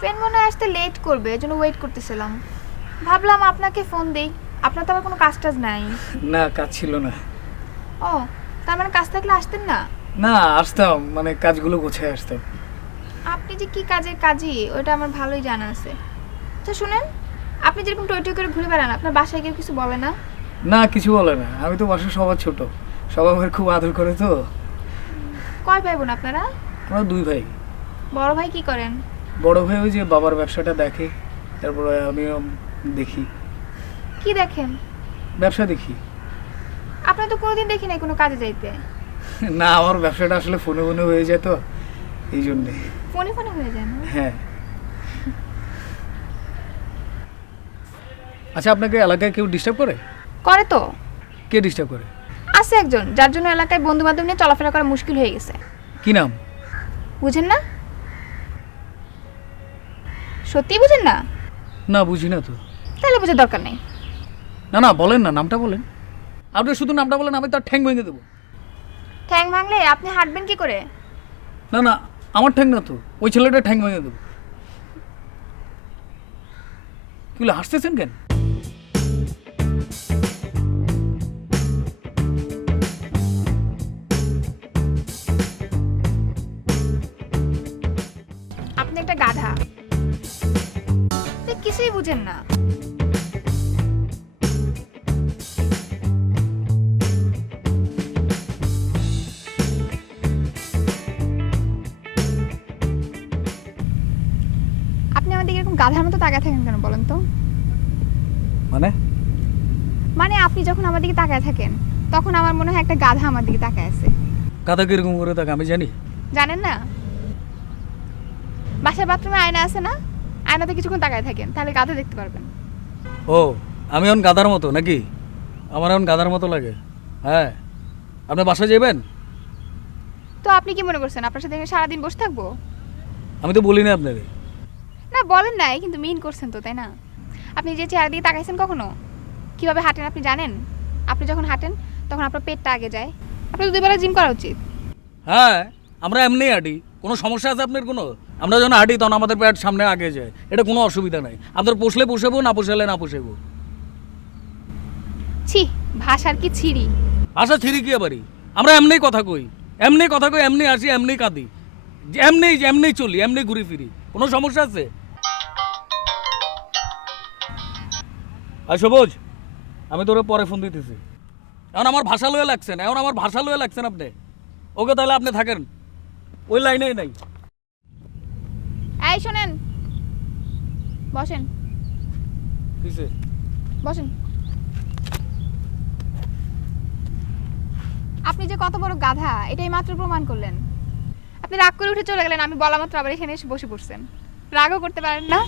Friend মনে হয় আসতে লেট করবে এজন্য ওয়েট করতেছিলাম। ভাবলাম আপনাকে ফোন দেই আপনার তো আবার কোনো কাজ টাজ নাই। না কাজ ছিল না। ও তার মানে কাজ থাকলে আসতেন না? না আসতাম মানে কাজগুলো গোছায় আসতাম। আপনি যে কি কাজের কাজই ওটা আমার ভালোই জানা আছে। আচ্ছা শুনেন আপনি যেরকম টই টই করে ঘুরে বেড়ান আপনার বাসায় কেউ কিছু বলে না? না কিছু বলে না। আমি তো বাসার সবার ছোট। সবাই আমার খুব আদর করে তো। কয় ভাই বোন আপনারা? আমরা দুই ভাই। বড় ভাই কি করেন? বড় ভাই ওই যে বাবার ব্যবসাটা দেখে তারপরে আমিও দেখি। কি দেখেন? ব্যবসা দেখি। আপনার তো কোনোদিন দেখি নাই কোনো কাজে যাইতে? না আমার ব্যবসাটা আসলে ফোনে ফোনে হয়ে যায় তো এই জন্যে। ফোনে ফোনে হয়ে যায় না? হ্যাঁ। আচ্ছা আপনাকে এলাকায় কেউ ডিস্টার্ব করে? করে তো। কে ডিস্টার্ব করে? আছে একজন যার জন্য এলাকায় বন্ধু বান্ধব নিয়ে চলাফেরা করা মুশকিল হয়ে গেছে। কি নাম? বুঝেন না? সত্যি বুঝেন না? না বুঝি না তো। তাহলে বুঝে দরকার নেই। না না বলেন না নামটা বলেন। আপনি শুধু নামটা বলেন আমি তার ঠ্যাং ভেঙে দেবো। ঠ্যাং ভাঙলে আপনি হাঁটবেন কি করে? না না আমার ঠ্যাং না তো ওই ছেলেটা ঠ্যাং ভেঙে দেবো। কি হাসতেছেন কেন? কিছুই বুঝেন না। আপনি আমাদের এরকম গাধার মতো তাকায় থাকেন কেন বলেন তো? মানে? মানে আপনি যখন আমার দিকে তাকায় থাকেন তখন আমার মনে হয় একটা গাধা আমার দিকে তাকায় আছে। কাদা কীরকম করে থাকে আমি জানি। জানেন না? বাসার বাথরুমে আয়না আছে না? আয়নাতে কিছুক্ষণ তাকায় থাকেন তাহলে গাধা দেখতে পারবেন। ও আমি এখন গাদার মতো নাকি? আমার এখন গাদার মতো লাগে। হ্যাঁ। আপনি বাসায় যাবেন তো আপনি কি মনে করছেন আপনার সাথে এখানে সারাদিন বসে থাকব? আমি তো বলি না আপনাকে। না বলেন নাই কিন্তু মিন করছেন তো তাই না? আপনি যে চেহারা দিকে তাকাইছেন কখনো? কীভাবে হাঁটেন আপনি জানেন? আপনি যখন হাঁটেন তখন আপনার পেটটা আগে যায়। আপনার তো দুবেলা জিম করা উচিত। হ্যাঁ আমরা এমনি হাঁটি। কোনো সমস্যা আছে আপনার কোনো? আমরা যখন হাঁটি তখন আমাদের পেট সামনে আগে যায়। এটা কোনো অসুবিধা নাই। আপনার পোষলে পোষাবো না পোষালে না পোষাবো। ছি ভাষার কি ছিরি? ভাষা ছিঁড়ি কি আবারই আমরা এমনি কথা কই। এমনি কথা কই এমনি আসি এমনি কাঁদি। এমনি এমনি চলি এমনি ঘুরি ফিরি। কোনো সমস্যা আছে? আর সবুজ আমি তোরে পরে ফোন দিতেছি। এখন আমার ভাষা লয়ে লাগছেন এখন আমার ভাষা লয়ে লাগছেন আপনি। ওকে তাহলে আপনি থাকেন। ওই লাইনেই নাই। এই শোনেন। বসেন। কিসে? বসেন। আপনি যে কত বড় গাধা এটাই মাত্র প্রমাণ করলেন। আপনি রাগ করে উঠে চলে গেলেন আমি বলা মাত্র আবার এখানে এসে বসে পড়ছেন। রাগও করতে পারেন না।